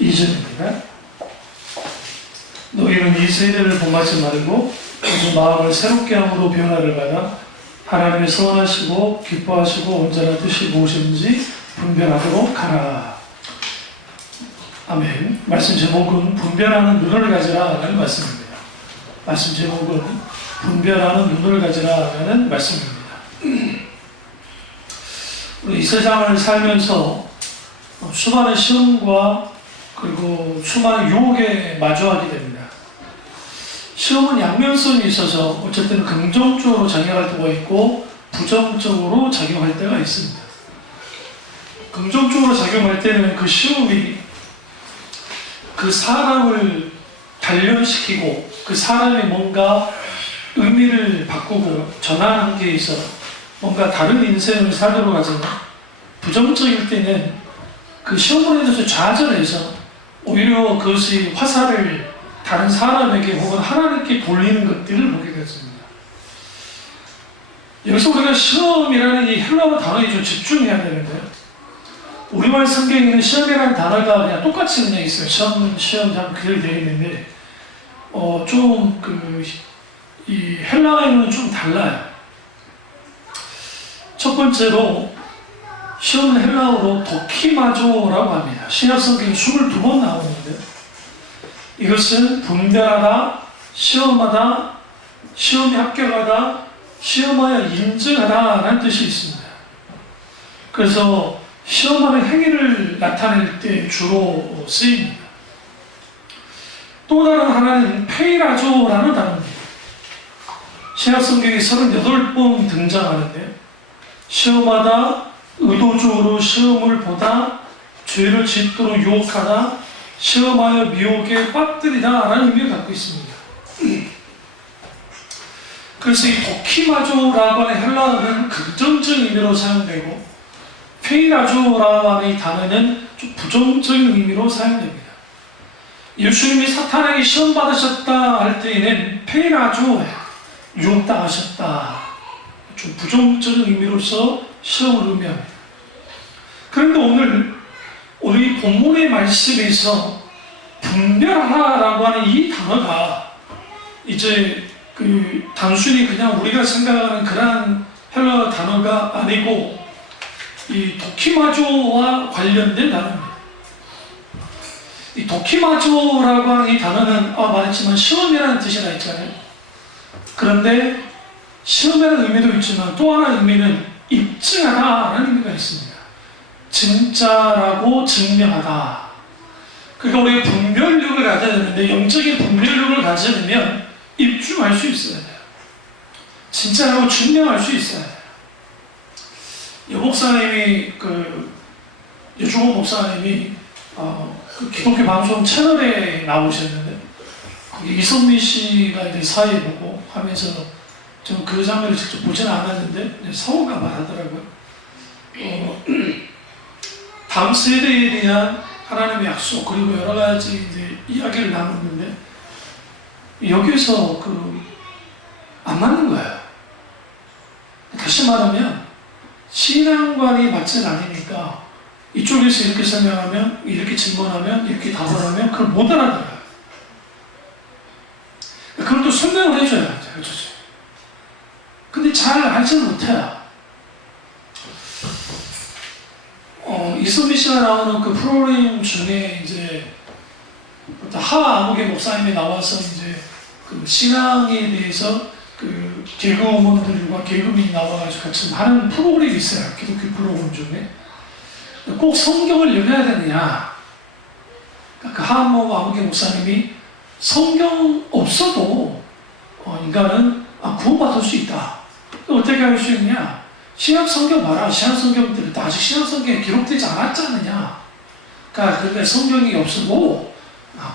2절입니다. 너희는 이 세대를 본받지 말고 오직 마음을 새롭게 함으로 변화를 받아 하나님의 선하시고 기뻐하시고 온전한 뜻이 무엇인지 분별하도록 하라. 아멘. 말씀 제목은 분별하는 눈을 가지라 라는 말씀입니다. 말씀 제목은 분별하는 눈을 가지라 라는 말씀입니다. 우리 이 세상을 살면서 수많은 시험과 그리고 수많은 유혹에 마주하게 됩니다. 시험은 양면성이 있어서 어쨌든 긍정적으로 작용할 때가 있고 부정적으로 작용할 때가 있습니다. 긍정적으로 작용할 때는 그 시험이 그 사람을 단련시키고 그 사람이 뭔가 의미를 바꾸고 전환한 게 있어 뭔가 다른 인생을 살도록 하지만, 부정적일 때는 그 시험으로 인해서 좌절해서 오히려 그것이 화살을 다른 사람에게 혹은 하나님께 돌리는 것들을 보게 되었습니다. 여기서 우리가 시험이라는 이 헬라어 단어에 좀 집중해야 되는데요. 우리말 성경에는 시험이라는 단어가 그냥 똑같이 그냥 있어요. 시험 잘 그대로 되어 있는데, 이 헬라어에는 좀 달라요. 첫 번째로, 시험은 헬라어로 도키마조라고 합니다. 신약 성경에 22번 나오는데, 이것은 분별하다, 시험하다, 시험에 합격하다, 시험하여 인증하다 라는 뜻이 있습니다. 그래서 시험하는 행위를 나타낼 때 주로 쓰입니다. 또 다른 하나는 페이라조라는 단어입니다. 신약 성경에 38번 등장하는데, 시험하다, 의도적으로 시험을 보다, 죄를 짓도록 유혹하다, 시험하여 미혹에 빠뜨리다 라는 의미를 갖고 있습니다. 그래서 이 도키마조라고 하는 헬라어는 긍정적인 의미로 사용되고, 페이라조라고 하는 이 단어는 좀 부정적인 의미로 사용됩니다. 예수님이 사탄에게 시험 받으셨다 할 때에는 페이라조, 유혹당하셨다, 좀 부정적인 의미로서 시험을 의미합니다. 그런데 오늘 이 본문의 말씀에서 분별하라고 하는 이 단어가 이제 단순히 그냥 우리가 생각하는 그런 헬라어 단어가 아니고 이 도키마조와 관련된 단어입니다. 이 도키마조라고 하는 이 단어는 말했지만 시험이라는 뜻이라 했잖아요. 그런데 시험이라는 의미도 있지만 또 하나의 의미는 입증하다라는 의미가 있습니다. 진짜라고 증명하다. 그러니까 우리가 분별력을 가져야 되는데, 영적인 분별력을 가지려면 입증할 수 있어야 돼요. 진짜라고 증명할 수 있어야 돼요. 목사님이 여주호 목사님이 기독교 방송 채널에 나오셨는데, 거기 이선미 씨가 이제 사회 보고 하면서 저는 그 장면을 직접 보지는 않았는데 서운가 말하더라고요. 다음 세대에 대한 하나님의 약속, 그리고 여러 가지 이제 이야기를 나눴는데, 여기서 안 맞는 거예요. 다시 말하면 신앙관이 맞지는 않으니까 이쪽에서 이렇게 설명하면, 이렇게 질문하면, 이렇게 답을 하면 그걸 못 알아들어요. 그걸 또 설명을 해줘야 그렇죠. 근데 잘 알지는 못해요. 이선미 씨가 나오는 그 프로그램 중에 이제 하아무개 목사님이 나와서 이제 그 신앙에 대해서 그 개그우먼들과 개그맨이 나와가지고 같이 하는 프로그램이 있어요. 기독교 프로그램 중에. 꼭 성경을 읽어야 되느냐. 그 하아무개 목사님이 성경 없어도 인간은 구원받을 수 있다. 어떻게 할 수 있냐? 신약 성경 봐라. 신약 성경들은 아직 신약 성경에 기록되지 않았지 않느냐. 그러니까 성경이 없어도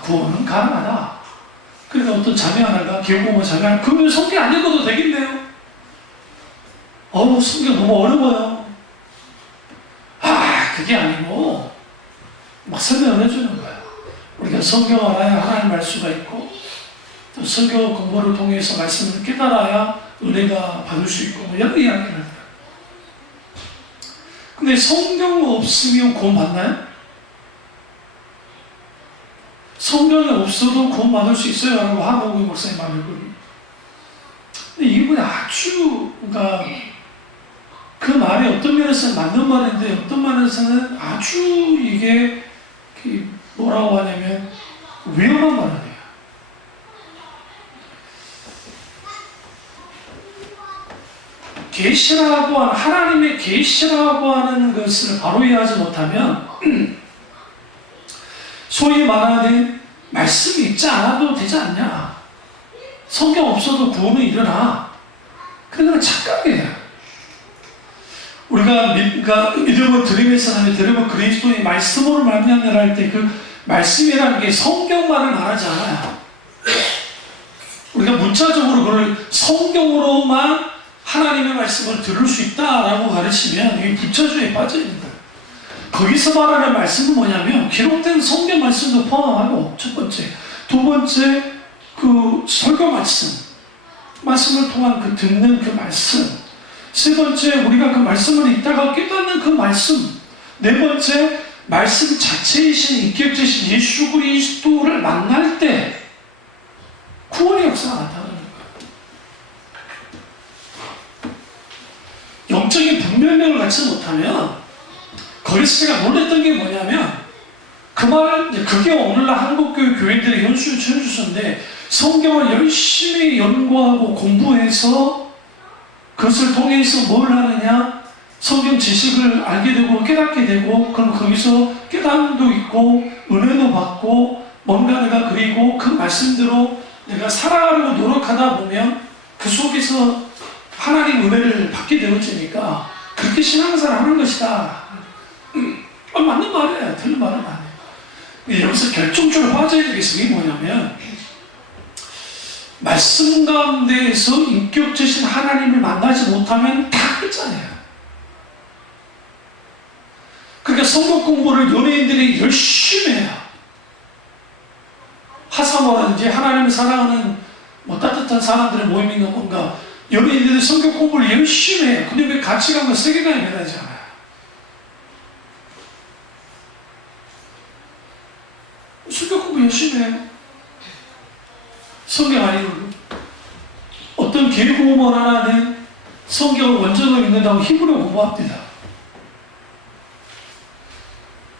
구원은 가능하다. 그러니까 어떤 자매 하나가 기독교만 자매 하나, 그러면 성경 안 읽어도 되겠네요. 성경 너무 어려워요. 그게 아니고 막 설명을 해주는 거야. 우리가 성경 알아야 하나님 알 수가 있고, 또 성경 공부를 통해서 말씀을 깨달아야 은혜가 받을 수 있고, 이런 이야기를 하더라고요. 근데 성경 없으면 구원 받나요? 성경에 없어도 구원받을 수 있어요 라고 하고 목사님 말을 거든요. 근데 이분이 아주 그러니까 그 말이 어떤 면에서는 맞는 말인데 어떤 면에서는 아주 이게 뭐라고 하냐면 위험한 말이에요. 계시라고 하는 하나님의 계시라고 하는 것을 바로 이해하지 못하면 소위 말하는 말씀이 있지 않아도 되지 않냐, 성경 없어도 구원은 일어나, 그건 착각이에요. 우리가 믿음을 드리면서 하면 드리면 그리스도의 말씀으로 말미암느라 할 때 그 말씀이라는 게 성경만을 말하지 않아요. 우리가 문자적으로 그걸 성경으로만 하나님의 말씀을 들을 수 있다라고 가르치면 이게 부차주의에 빠져 있는 거예요. 거기서 말하는 말씀은 뭐냐면 기록된 성경 말씀도 포함하고, 첫 번째, 두 번째 그 설교 말씀을 통한 그 듣는 그 말씀, 세 번째 우리가 그 말씀을 읽다가 깨닫는 그 말씀, 네 번째 말씀 자체이신 인격자신 예수 그리스도를 만날 때 구원의 역사가 나타나는 거예요. 영적인 분별력을 갖지 못하면, 거기서 제가 놀랬던 게 뭐냐면 그게 오늘날 한국교회 교회들의 현주소인데 성경을 열심히 연구하고 공부해서 그것을 통해서 뭘 하느냐, 성경 지식을 알게 되고 깨닫게 되고, 그럼 거기서 깨달음도 있고 은혜도 받고 뭔가 내가 그리고 그 말씀대로 내가 살아가려고 노력하다 보면 그 속에서 하나님 은혜를 받게 되어지니까 그렇게 신앙생활을 하는 것이다. 맞는 말이에요. 틀린 말은 아니에요. 근데 여기서 결정적으로 빠져야 되는 게 뭐냐면 말씀 가운데에서 인격적인 하나님을 만나지 못하면 다 끝장이에요. 그러니까 성경 공부를 연예인들이 열심히 해요. 하사모라든지 하나님을 사랑하는 따뜻한 사람들의 모임인가 뭔가 연예인들이 성경 공부를 열심히 해요. 근데 왜 가치관과 세계관이 변하지 않아요? 성경 공부 열심히 해요. 성경 아니고 어떤 개구먼 하나는 성경을 원전으로 읽는다고 히브리어 공부합니다.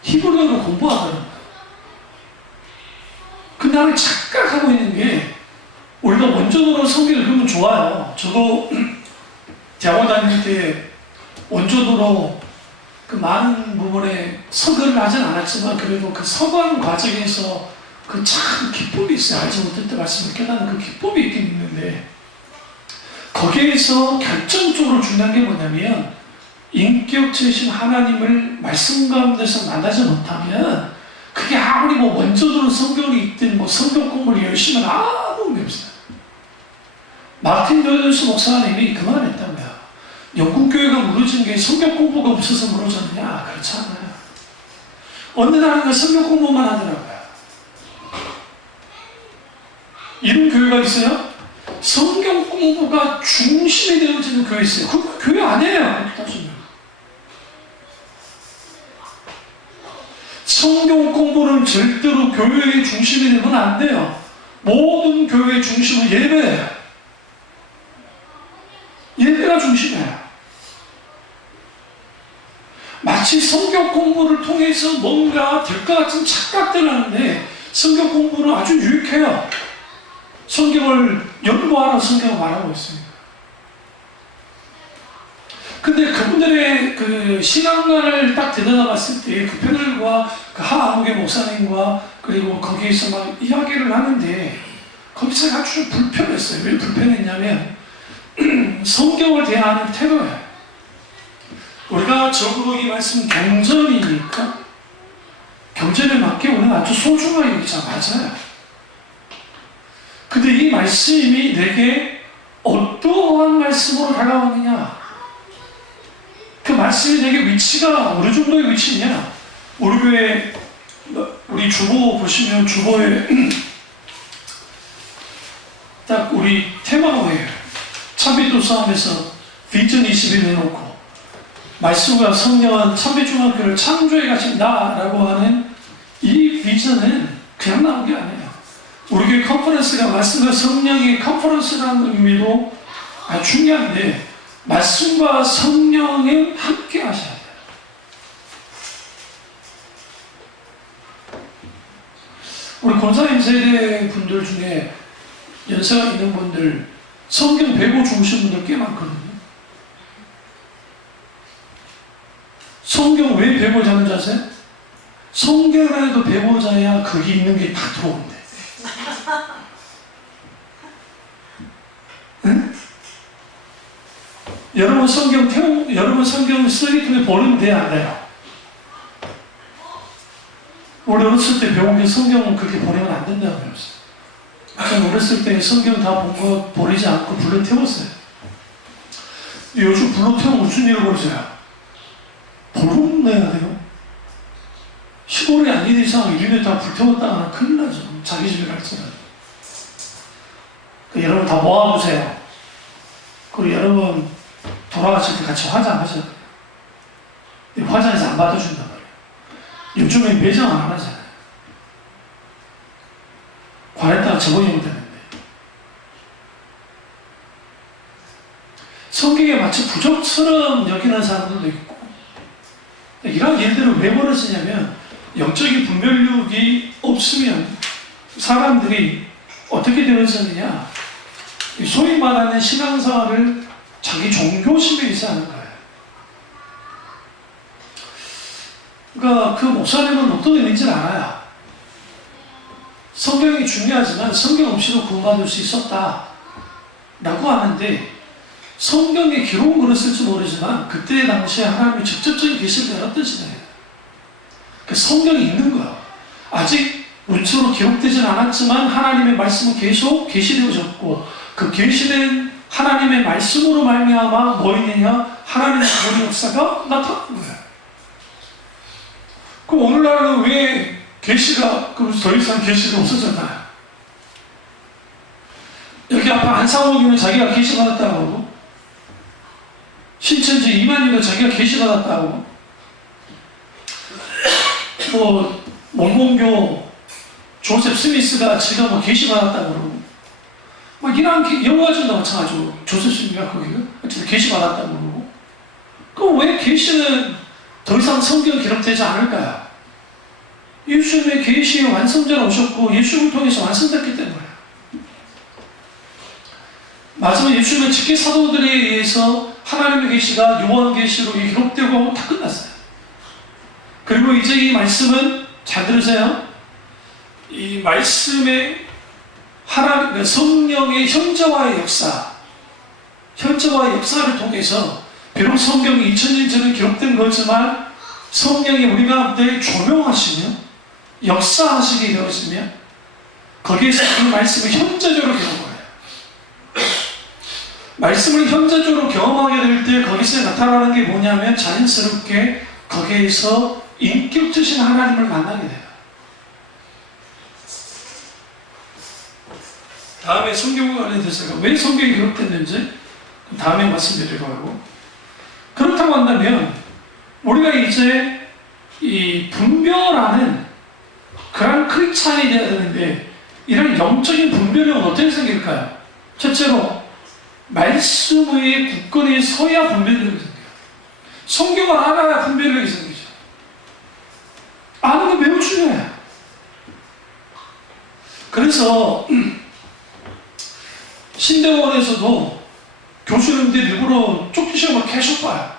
히브리어로 공부하더라고요. 근데 나는 착각하고 있는 게 우리가 원전으로 성경을 읽으면 좋아요. 저도 대학원 다닐 때 원전으로 그 많은 부분에 서거를 하진 않았지만 그래도 그 서거하는 과정에서 그 참 기쁨이 있어요. 알지 못할 때 말씀을 깨닫는 그 기쁨이 있긴 있는데, 거기에서 결정적으로 중요한 게 뭐냐면 인격체이신 하나님을 말씀 가운데서 만나지 못하면 그게 아무리 원전으로 성경을 읽든 성경 공부를 열심히 하면 아무 의미 없어요. 마틴 로이더스 목사님이 그 말을 했다고요. 영국 교회가 무너진 게 성경 공부가 없어서 무너졌느냐? 그렇지 않아요. 어느 나라가 성경 공부만 하더라고요. 이런 교회가 있어요? 성경 공부가 중심이 되어지는 교회 있어요. 그 교회 아니에요. 성경 공부는 절대로 교회의 중심이 되면 안 돼요. 모든 교회의 중심은 예배예요. 예배가 중심이에요. 마치 성경 공부를 통해서 뭔가 될 것 같은 착각들 하는데 성경 공부는 아주 유익해요. 성경을 연구하러 성경을 말하고 있습니다. 근데 그분들의 그 신앙관을 딱 들여다봤을 때 그 패널과 그 하아무개 목사님과 그리고 거기에서 막 이야기를 하는데 거기서 아주 불편했어요. 왜 불편했냐면 성경을 대하는 태도예요. 우리가 적어도 이 말씀 경전이니까 경전에 맞게 우리는 아주 소중하게 읽자. 맞아요. 근데 이 말씀이 내게 어떠한 말씀으로 다가왔느냐, 그 말씀이 내게 위치가 어느 정도의 위치냐. 우리 교회 우리 주보 보시면 주보에 딱 우리 테마호에 참빛도 싸움에서 비전 20일 내놓고 말씀과 성령은 참빛중학교를 창조해 가신다라고 하는 이 비전은 그냥 나온 게 아니에요. 우리 교회 컨퍼런스가 말씀과 성령의 컨퍼런스라는 의미로 아주 중요한데, 말씀과 성령은 함께 하셔야 돼요. 우리 권사님 세대 분들 중에 연세가 있는 분들, 성경 배고 주무신 분들 꽤 많거든요. 성경 왜 배고자 하는지 아세요? 성경이라도 배고자 해야 거기 있는 게 다 들어온대. 응? 여러분 성경 쓰레기통에 버리면 돼야 안 돼요? 원래 어렸을 때 배운 게 성경은 그렇게 버리면 안 된다고 배웠어요. 저는 어렸을 때 성경 다 본 거 버리지 않고 불러 태웠어요. 요즘 불러 태우면 무슨 일을 벌어져요? 벌금 내야 돼요. 시골이 아닌 이상 1년에 다 불태웠다가 큰일 나죠. 자기 집에 갈지라도. 여러분 다 모아보세요. 그리고 여러분 돌아가실 때 같이 화장하셔야 돼요. 화장해서 안 받아준단 말이에요. 요즘에 매장 안 하잖아요. 관했다가 적응이 되는데. 성경에 마치 부족처럼 여기는 사람들도 있고, 이런 일들은 왜 벌어지냐면, 영적인 분별력이 없으면 사람들이 어떻게 되어지느냐, 소위 말하는 신앙생활을 자기 종교심에 의해서 하는 거예요. 그러니까 그 목사님은 어떤 의미인지는 알아요. 성경이 중요하지만 성경 없이도 구원받을 수 있었다 라고 하는데, 성경에 기록은 그랬을지 모르지만 그때 당시에 하나님이 직접적인 계시를 내렸던 시대예요. 그 성경이 있는 거예요. 아직 문서로 기록되진 않았지만 하나님의 말씀은 계속 계시되어졌고, 그 계시된 하나님의 말씀으로 말미암아 뭐 있느냐? 하나님의 구원의 역사가 나타난 거예요. 그럼 오늘날은 왜 계시가 더 이상 계시가 없어졌나요? 여기 앞에 안상호교는 자기가 계시 받았다고 하고, 신천지 이만희가 자기가 계시 받았다고, 뭐 몽골교 조셉 스미스가 지가 뭐 계시 받았다고 그러고, 막 이런 여호와전도 마찬가지고 조셉 스미스가 거기가 어쨌든 계시 받았다고 그러고, 그럼 왜 계시는 더 이상 성경에 기록되지 않을까요? 예수님의 계시의 완성자로 오셨고 예수님을 통해서 완성됐기 때문에. 마지막 예수님의 직계 사도들에 의해서 하나님의 계시가 요한계시로 기록되고 다 끝났어요. 그리고 이제 이 말씀은, 잘 들으세요, 이 말씀의 하나님, 성령의 현재와의 역사를 통해서, 비록 성경이 2000년 전에 기록된 거지만 성령이 우리 가운데 조명하시며 역사하시게 되었으며, 거기에서 그 말씀을 현재적으로 경험해요. 말씀을 현재적으로 경험하게 될 때 거기서 나타나는 게 뭐냐면, 자연스럽게 거기에서 인격 주신 하나님을 만나게 돼요. 다음에 성경과 관련돼서 왜 성경이 기록됐는지 다음에 말씀드리려고 하고, 그렇다고 한다면 우리가 이제 이 분별하는 그런 크리스찬이 되어야 되는데, 이런 영적인 분별력은 어떻게 생길까요? 첫째로 말씀 위에 굳건히 서야 분별력이 생겨요. 성경을 알아야 분별력이 생기죠. 아는 게 매우 중요해요. 그래서 신대원에서도 교수님들이 일부러 쪽지 시험을 계속 봐요.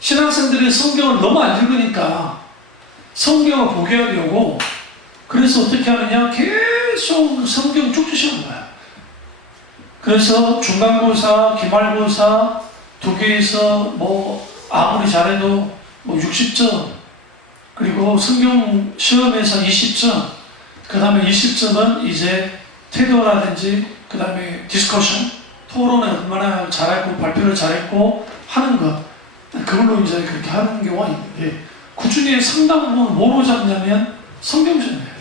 신학생들이 성경을 너무 안 읽으니까 성경을 보게 하려고, 그래서 어떻게 하느냐, 계속 성경 쪽지 시험을 봐요. 그래서 중간고사, 기말고사 두 개에서 뭐 아무리 잘해도 뭐 60점, 그리고 성경 시험에서 20점, 그 다음에 20점은 이제 태도라든지, 그 다음에 디스커션, 토론을 얼마나 잘했고 발표를 잘했고 하는 것, 그걸로 이제 그렇게 하는 경우가 있는데, 그 중에 상당 부분 뭐로 잡냐면 성경 시험이에요.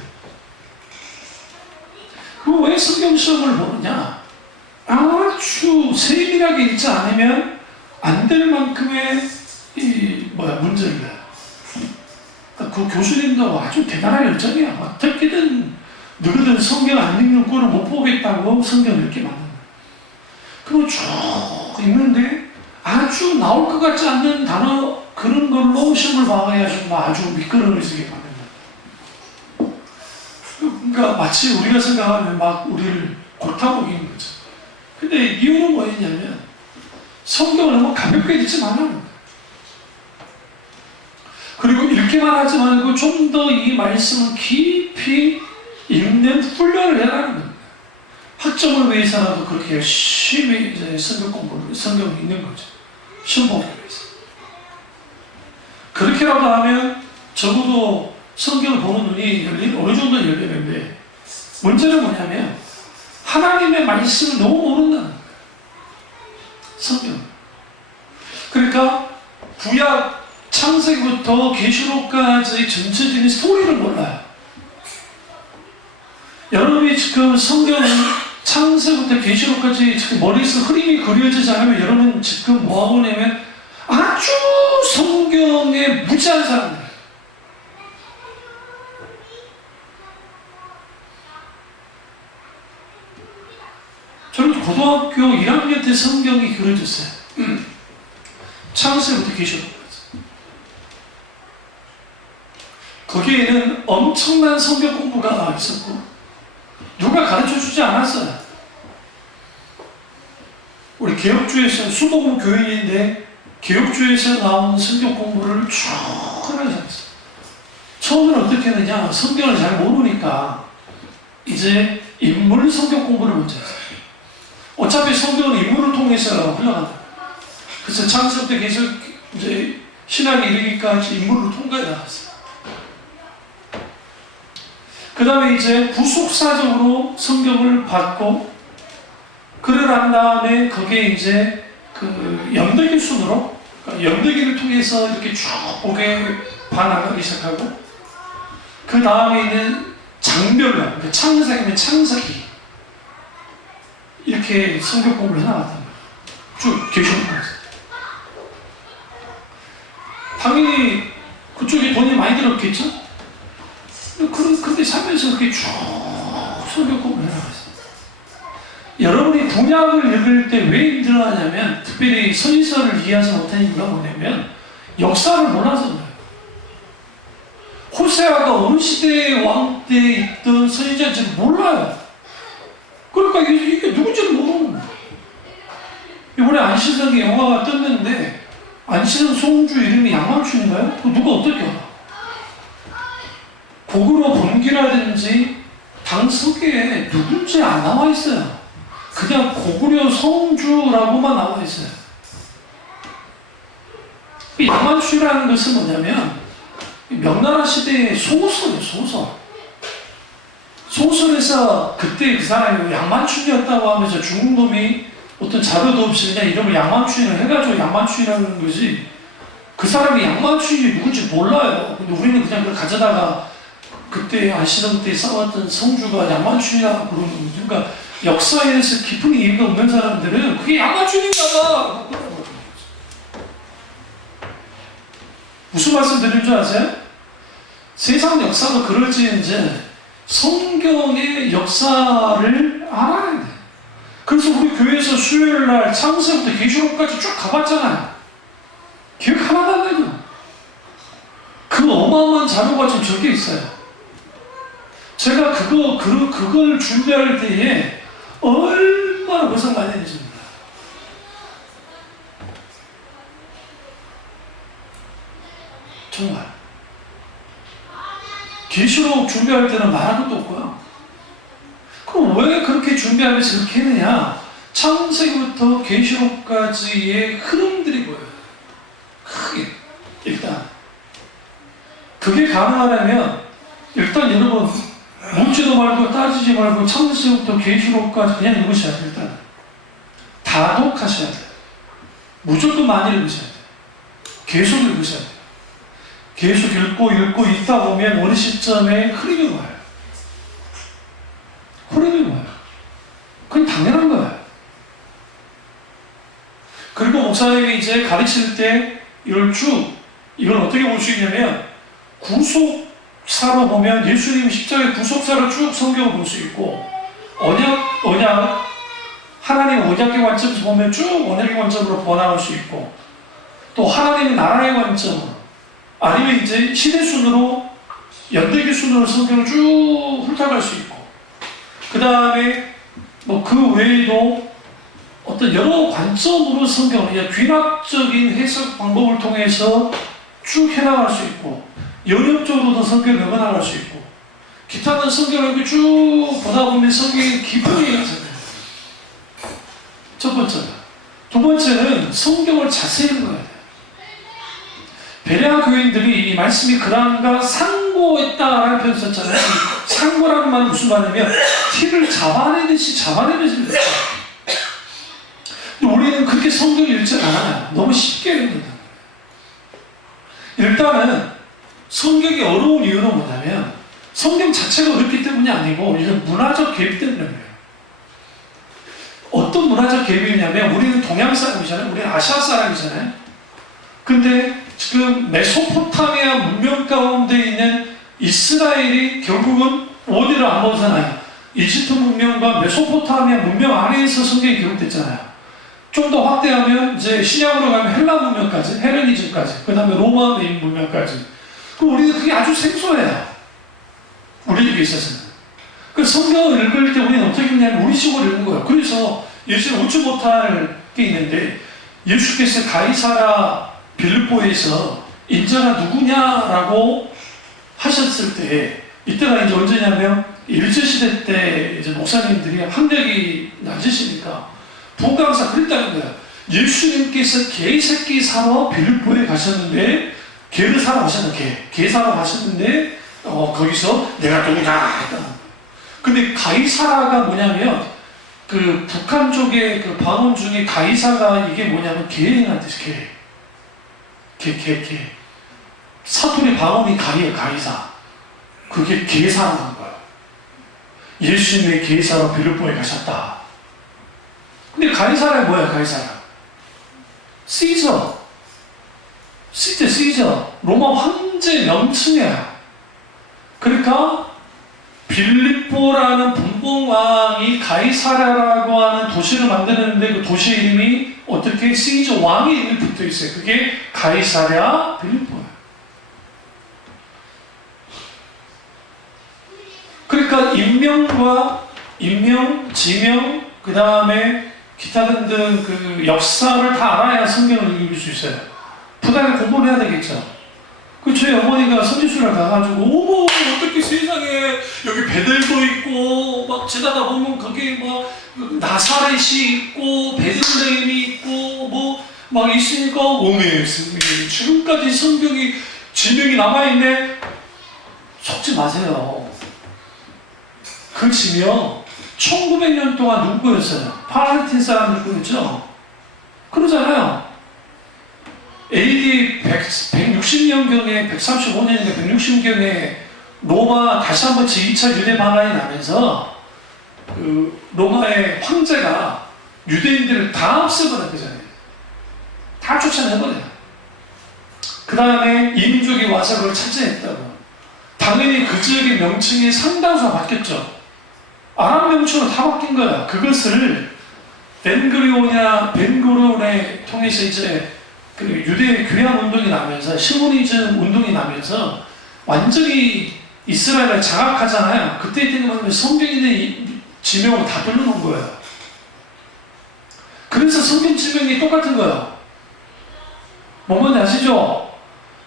왜 성경 시험을 보느냐? 아주 세밀하게 읽지 않으면 안 될 만큼의 문제입니다. 그 교수님도 아주 대단한 열정이야. 어떻게든 너희들 성경 안 읽는 꼴을 못 보겠다고 성경을 읽게 만든다. 그리고 쭉 읽는데 아주 나올 것 같지 않는 단어 그런 걸로 시험을 봐야지고 아주 미끄러지게 만든다. 그러니까 마치 우리가 생각하면 막 우리를 골타고 있는 거죠. 근데 이유는 뭐였냐면 성경을 너무 가볍게 읽지 말라는 거예요. 그리고 읽기만 하지 말고 좀 더 이 말씀을 깊이 읽는 훈련을 해라는 겁니다. 학점을 위해서라도 그렇게 열심히 이제 성경을 읽는 거죠. 시험 보기 위해서. 그렇게라도 하면 적어도 성경을 보는 눈이 어느 정도 열리는데 문제는 뭐냐면 하나님의 말씀을 너무 모른다는 거예요. 성경. 그러니까 구약 창세기부터 계시록까지 전체적인 스토리를 몰라요. 여러분이 지금 성경은 창세부터 계시록까지 지금 머릿속에 흐름이 그려지지 않으면 여러분 지금 뭐하고 있냐면 아주 성경에 무지한 사람들. 저는 고등학교 1학년 때 성경이 그려졌어요. 창세부터 계시록까지. 거기에는 엄청난 성경 공부가 있었고 누가 가르쳐주지 않았어요. 우리 개혁주에서 수복음 교인인데 개혁주에서 나온 성경 공부를 쭉 하면서 했어요. 처음에는 어떻게 했느냐, 성경을 잘 모르니까 이제 인물 성경 공부를 먼저 했어요. 어차피 성경은 인물을 통해서 흘러간다. 그래서 창세부터 계속 이제 신학에 이르기까지 인물을 통과해 나갔어요. 그 다음에 이제 구속사적으로 성경을 받고 글을 한 다음에 거기에 이제 그 연대기 순으로 연대기를 통해서 이렇게 쭉 보게 반항하기 시작하고 그 다음에는 장별로 창세기면 창세기 이렇게 성경 공부를 해나갔단 말이에요. 쭉 계시록까지. 당연히 그쪽에 돈이 많이 들었겠죠? 그런데 살면서 그렇게 쭉 성경 공부를 해나갔어요. 여러분이 구약을 읽을 때 왜 힘들어하냐면 특별히 선지서를 이해하지 못한 이유가 뭐냐면 역사를 몰라서 그래요. 호세아가 어느 시대의 왕 때 있던 선지자인지 몰라요. 그러니까 이게 누군지를 모르는 거예요. 이번에 안시성의 영화가 떴는데 안시성 송주 이름이 양만춘인가요? 누가 어떻게 알아? 고구려 본기라든지 당석에 누군지 안 나와 있어요. 그냥 고구려 성주라고만 나와 있어요. 이 양만춘이라는 것은 뭐냐면 명나라 시대의 소설이에요. 소설에서 그때 그 사람이 양만춘이었다고 하면서 중국 놈이 어떤 자료도 없이 그냥 이름을 양만춘이라고 해가지고 양만춘이라는 거지 그 사람이 양만춘이 누군지 몰라요. 근데 우리는 그냥 그걸 가져다가 그때 안시성 때 싸웠던 성주가 양만춘이라고 부르는 거죠. 그러니까 역사에서 깊은 이해가 없는 사람들은 그게 양만춘인가 봐. 무슨 말씀 드리는 줄 아세요? 세상 역사가 그럴지 이제 성경의 역사를 알아야 돼. 그래서 우리 교회에서 수요일날 창세부터 계시록까지 쭉 가봤잖아요. 기억 하나도 안 나죠? 그 어마어마한 자료가 지금 적혀 있어요. 제가 그걸 준비할 때에 얼마나 고생 많이 했는지 몰라요. 정말. 계시록 준비할 때는 말할 것도 없고요. 그럼 왜 그렇게 준비하면서 그렇게 했느냐? 창세기부터 계시록까지의 흐름들이 보여요. 크게. 일단. 그게 가능하려면 일단 여러분 묻지도 말고 따지지 말고 창세기부터 계시록까지 그냥 읽으셔야 돼요. 일단. 다독하셔야 돼요. 무조건 많이 읽으셔야 돼요. 계속 읽으셔야 돼요. 계속 읽고 있다 보면 어느 시점에 흐름이 와요. 흐름이 와요. 그건 당연한 거예요. 그리고 목사님이 이제 가르칠 때 이걸 어떻게 볼 수 있냐면 구속사로 보면 예수님 십자가의 구속사를 쭉 성경을 볼 수 있고, 언약, 하나님의 언약의 관점에서 보면 쭉 언약의 관점으로 번화할 수 있고, 또 하나님의 나라의 관점, 아니면 이제 시대순으로, 연대기 순으로 성경을 쭉 훑어갈 수 있고, 그 다음에 뭐 그 외에도 어떤 여러 관점으로 성경을 귀납적인 해석 방법을 통해서 쭉 해나갈 수 있고, 연역적으로도 성경을 읽어나갈 수 있고, 기타는 성경을 이렇게 쭉 보다 보면 성경의 기본이 있잖아요. 첫 번째는. 두 번째는 성경을 자세히 읽어야 돼요. 베레아 교인들이 이 말씀이 그랑과 상고했다라는 표현을 썼잖아요. 상고라는 말은 무슨 말이냐면 티를 잡아내듯이 잡아내듯이. 우리는 그렇게 성경을 읽지 않아요. 너무 쉽게 읽는다. 일단은 성경이 어려운 이유는 뭐냐면 성경 자체가 어렵기 때문이 아니고 이건 문화적 개입 때문에 그래요. 어떤 문화적 개입이냐면 우리는 동양 사람이잖아요. 우리는 아시아 사람이잖아요. 근데 지금 메소포타미아 문명 가운데 있는 이스라엘이 결국은 어디를 안 벗어나요. 이집트 문명과 메소포타미아 문명 안에서 성경이 기록됐잖아요. 좀 더 확대하면 이제 신약으로 가면 헬라 문명까지, 헬레니즘까지, 그 다음에 로마 문명까지. 그럼 우리는 그게 아주 생소해요. 우리에게 있어서는. 그 성경을 읽을 때 우리는 어떻게 했냐면 우리식으로 읽는 거예요. 그래서 예수는 웃지 못할 게 있는데 예수께서 가이사라 빌립보에서 인자가 누구냐라고 하셨을 때, 이때가 이제 언제냐면 일제시대 때 이제 목사님들이 학력이 낮으시니까 부강사 그랬다는 거예요. 예수님께서 개새끼 사러 빌립보에 가셨는데, 개를 사러 가셨나, 개 사러 가셨는데, 거기서 내가 누구냐 했다. 근데 가이사라가 뭐냐면, 그 북한 쪽의 그 방언 중에 가이사가 이게 뭐냐면 개라는 뜻이 개. 사투리 방언이 가이예요, 가이사. 그게 개사라는 거예요. 예수님의 개사로 빌립보에 가셨다. 근데 가이사라가 뭐야, 가이사라? 시저. 로마 황제 명칭이야. 그러니까 빌립보라는 분봉왕이 가이사라라고 하는 도시를 만드는데 그 도시 이름이 어떻게 시저 왕의 이름이 붙어 있어요. 그게 가이사랴 빌립보예요. 그러니까 임명, 지명, 그 다음에 기타 등등 그 역사를 다 알아야 성경을 읽을 수 있어요. 부단히 공부를 해야 되겠죠. 그 저희 어머니가 선지수를 가가지고 어머 어떻게 세상에 여기 베델도 있고 막 지나다 보면 거기 막 나사렛이 있고 베들레헴이 있고 뭐 막 있으니까 오메 스님 지금까지 성경이 지명이 남아있네. 속지 마세요. 그 지명 1900년 동안 누구 거였어요? 팔레스타인 사람들 거였죠? 그러잖아요. AD 160년경에 135년인가 160년경에 로마 다시 한번 제2차 유대 반란이 나면서 그 로마의 황제가 유대인들을 다 없애버린 거잖아요. 다 쫓아내버려요. 그 다음에 이민족이 와서 그걸 차지했다고. 당연히 그 지역의 명칭이 상당수가 바뀌었죠. 아랍 명칭으로 다 바뀐 거야. 그것을 벤구리온에 통해서 이제 그 유대 교양 운동이 나면서 시모니즘 운동이 나면서 완전히 이스라엘을 장악하잖아요. 그때 되면 성경인의 지명을 다 돌려놓은 거예요. 그래서 성경 지명이 똑같은 거예요. 뭔지 아시죠?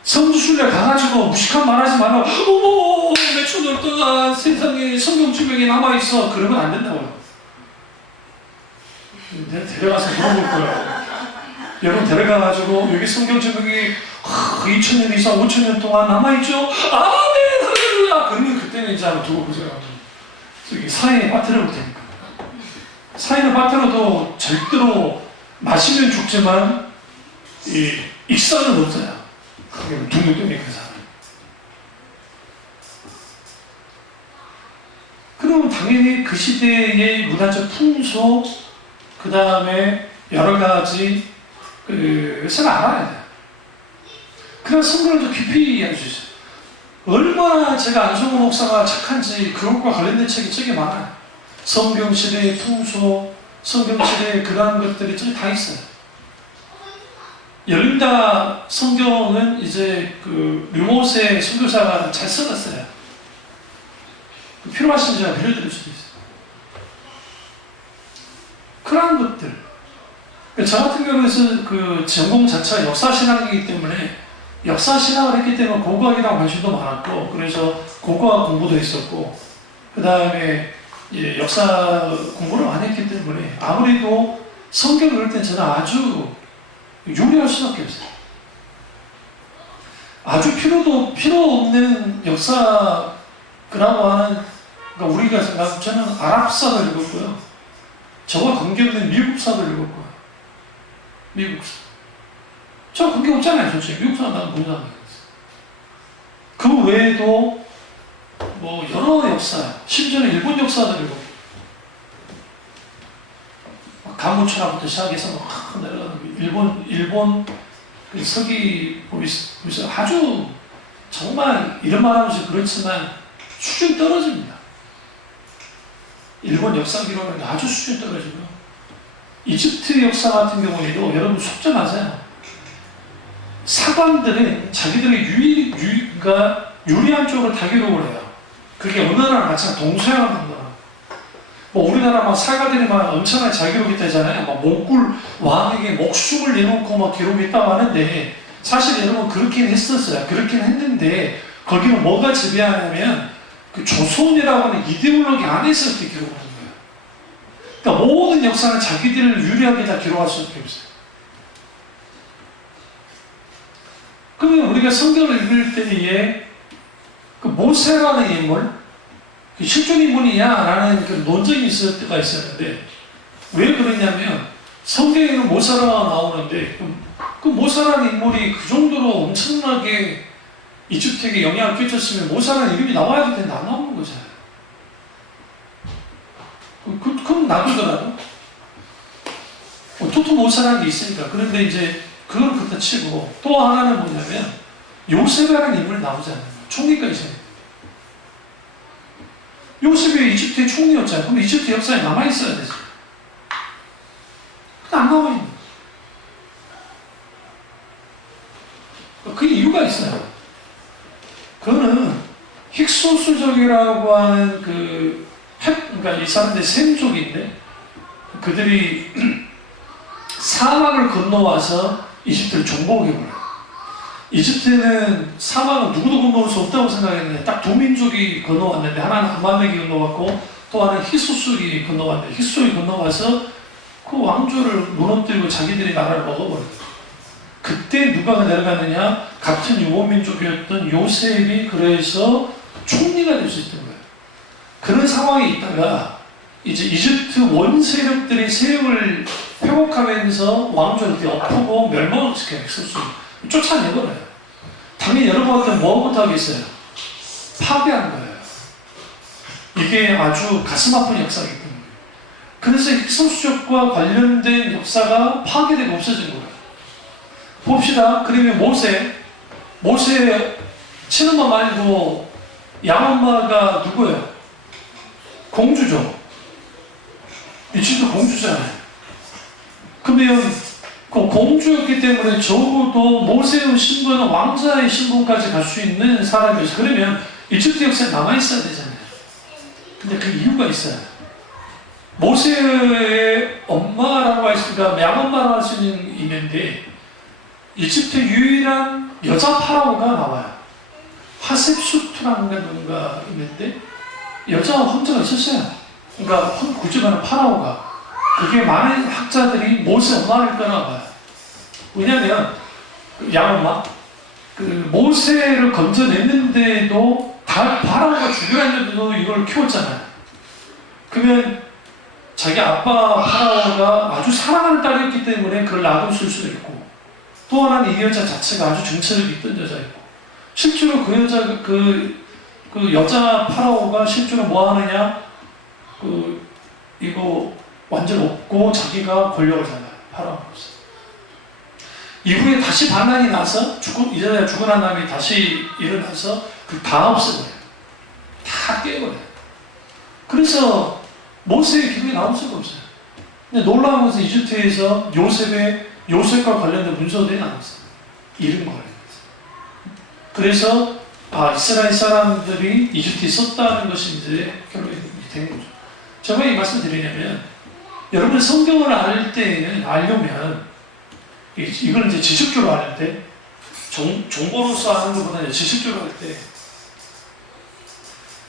성지순례 가가지고 무식한 말하지 말고 어머 몇천 년 동안 세상에 성경 지명이 남아있어. 그러면 안 된다고요. 내가 데려가서 물어볼 거예요. 여러분 데려가가지고 여기 성경 지명이 2000년 이상 5000년 동안 남아있죠? 아멘 할렐루야. 그러면 그때는 이제 한번 두고 보세요. 저기 사인에 빠뜨려 볼 테니까. 사인을 빠뜨려도 절대로 마시면 죽지만 익사는 없어요. 그게 둥둥둥이 그 사람. 그럼 당연히 그 시대의 문화적 풍속, 그 다음에 여러 가지 것을 알아야 돼요. 그래서 성경을 좀 깊이 이해할 수 있어요. 얼마나 제가 안성호 목사가 착한지 그것과 관련된 책이 되게 많아요. 성경시대의 풍소, 성경시대의 그러한 것들이 저기 다 있어요. 열린다 성경은 이제 그 류모세 선교사가 잘 써놨어요. 필요하시면 제가 빌려드릴 수도 있어요. 그러한 것들. 저 같은 경우에는 그 전공 자체가 역사신학이기 때문에 역사신학을 했기 때문에 고고학이랑 관심도 많았고, 그래서 고고학 공부도 했었고, 그 다음에 역사 공부를 많이 했기 때문에 아무래도 성경을 읽을 때 저는 아주 유리할 수밖에 없어요. 아주 필요 없는 역사라고 하는, 그러니까 우리가 생각하면 저는 아랍사를 읽었고요. 저와 관계없는 미국사를 읽었고요. 미국사. 저 관계 없잖아요, 솔직히. 미국사 나는 뭔 상관이 있어요. 그 외에도 뭐 여러 역사, 심지어는 일본 역사도 읽었고, 가무천하부터 시작해서 막 내려가는 일본 그 서기 보면서 아주 정말 이런 말하면서 그렇지만 수준 떨어집니다. 일본 역사 기록은 아주 수준 떨어지고요. 이집트 역사 같은 경우에도 여러분 속전하세요. 사관들은 자기들의 그러니까 유리한 쪽으로 다 기록을 해요. 그게 어느 나라랑 마찬가지 동서양을 한다. 뭐 우리나라 막 사가들이 막 엄청나게 잘 기록했다잖아요. 막 몽골 왕에게 목숨을 내놓고 막 기록했다고 하는데, 사실 여러분 그렇긴 했었어요. 그렇긴 했는데 거기는 뭐가 지배하냐면 그 조선이라고 하는 이데올로기 안에서 이렇게 기록하는 거예요. 그러니까 모든 역사는 자기들을 유리하게 다 기록할 수밖에 없어요. 그러면 우리가 성경을 읽을 때에 그 모세라는 인물, 그 실존 인물이냐라는 그 논쟁이 있을 때가 있었는데, 왜 그러냐면 성경에는 모세라가 나오는데 그 모세라는 인물이 그 정도로 엄청나게 이집트에게 영향을 끼쳤으면 모세라는 이름이 나와야 될 텐데 안 나오는 거잖아요. 그럼 놔두더라도 토토 모세라는 게 있으니까. 그런데 이제 그걸 그렇다 치고 또 하나는 뭐냐면 요셉이라는 인물이 나오잖아요. 총리까지. 요셉이 이집트의 총리였잖아요. 그럼 이집트 역사에 남아있어야 되죠. 근데 안 나와 있는 거예요. 그 이유가 있어요. 그거는 힉소스족이라고 하는 그러니까 이 사람들 셈족인데, 그들이 사막을 건너와서 이집트를 정복해버려요. 이집트는 사막을 누구도 건너올 수 없다고 생각했는데 딱 두 민족이 건너왔는데, 하나는 아말렉이 건너왔고 또 하나는 히소스족이 건너왔는데, 히소스족이 건너와서 그 왕조를 무너뜨리고 자기들이 나라를 먹어버려요. 그때 누가 내려가느냐? 같은 유목민족이었던 요셉이 그래서 총리가 될 수 있던 거예요. 그런 상황에 있다가 이제 이집트 원세력들이 세력을 회복하면서 왕조를 이렇게 엎고 멸망을 시켜요. 쫓아내버려요. 당연히 여러분한테 뭐부터 하겠어요? 파괴하는 거예요. 이게 아주 가슴 아픈 역사이기 때문에. 그래서 힉소스족과 관련된 역사가 파괴되고 없어진 거예요. 봅시다. 그러면 모세 친엄마 말고 양엄마가 누구예요? 공주죠. 이집트 공주잖아요. 그러면 그 공주였기 때문에 적어도 모세의 신분은 왕자의 신분까지 갈 수 있는 사람이었어요. 그러면 이집트 역사에 남아있어야 되잖아요. 근데 그 이유가 있어요. 모세의 엄마라고 할 수가, 양엄마라고 할 수 있는데, 이집트 유일한 여자 파라오가 나와요. 하셉수트라는 누군가 있는데, 여자 황제가 있었어요. 그러니까 구집하는 파라오가. 그게 많은 학자들이 모세 엄마를 떠나봐요. 왜냐면 양엄마 모세를 건져냈는데도 다 파라오가 죽여놨는데도 이걸 키웠잖아요. 그러면 자기 아빠 파라오가 아주 사랑하는 딸이었기 때문에 그걸 놔뒀을 수도 있고, 또 하나는 이 여자 자체가 아주 정체력이 있던 여자였고, 실제로 그 여자 그 여자 파라오가 실제로 뭐 하느냐, 이거 완전 없고 자기가 권력을 잡아요. 파라오로서. 이후에 다시 반란이 나서 이 여자가 죽어난 다음에 다시 일어나서 다 없애버려요. 다 깨버려요. 그래서 모세의 기록이 나올 수가 없어요. 근데 놀라운 것은 이집트에서 요셉과 관련된 문서들이 나왔어요. 이름과 관련해서. 그래서 이스라엘 사람들이 이집트에 있었다는 것이 이제 결론이 되는 거죠. 제가 이 말씀 드리냐면, 여러분 성경을 알려면 이걸 이제 지식적으로 알 때, 정보로서 아는 것보다는 지식적으로 할 때,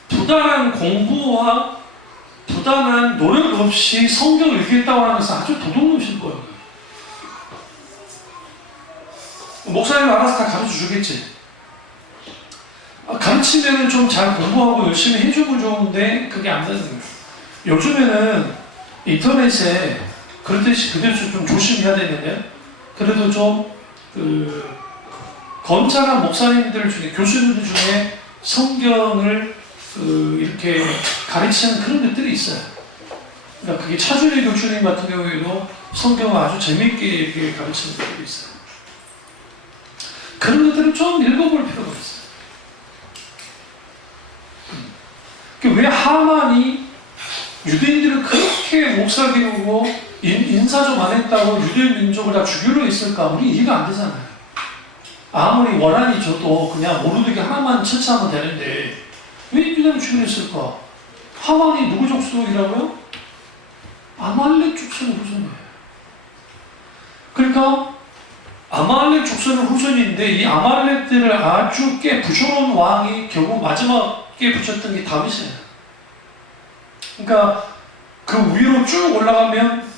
부단한 공부와 부단한 노력 없이 성경을 읽겠다고 하는 것은 아주 도둑놈일 거예요. 목사님 알아서 다 가르쳐 주겠지. 가르치면 좀 잘 공부하고 열심히 해주면 좋은데 그게 안 되는 거예요. 요즘에는 인터넷에 그래도 좀 조심해야 되는데, 그래도 좀 검찰한 목사님들 중에, 교수님들 중에 성경을 이렇게 가르치는 그런 것들이 있어요. 그러니까 그게 차준희 교수님 같은 경우에도 성경을 아주 재미있게 이렇게 가르치는 것들이 있어요. 그런 것들을 좀 읽어볼 필요가 있어요. 왜 하만이 유대인들을 그렇게 몫살기고 인사 좀 안 했다고 유대 민족을 다 죽이려 했을까? 우리 이해가 안 되잖아요. 아무리 원한이 줘도 그냥 모르게 하나만 처치하면 되는데 왜 유대인을 죽이려 했을까? 하만이 누구 족속이라고요? 아말렉 족속의 후손이에요. 그러니까 아말렉 족속의 후손인데, 이 아말렉들을 아주 부셔놓은 왕이 결국 마지막에 붙였던 게 다윗이에요. 그러니까 그 위로 쭉 올라가면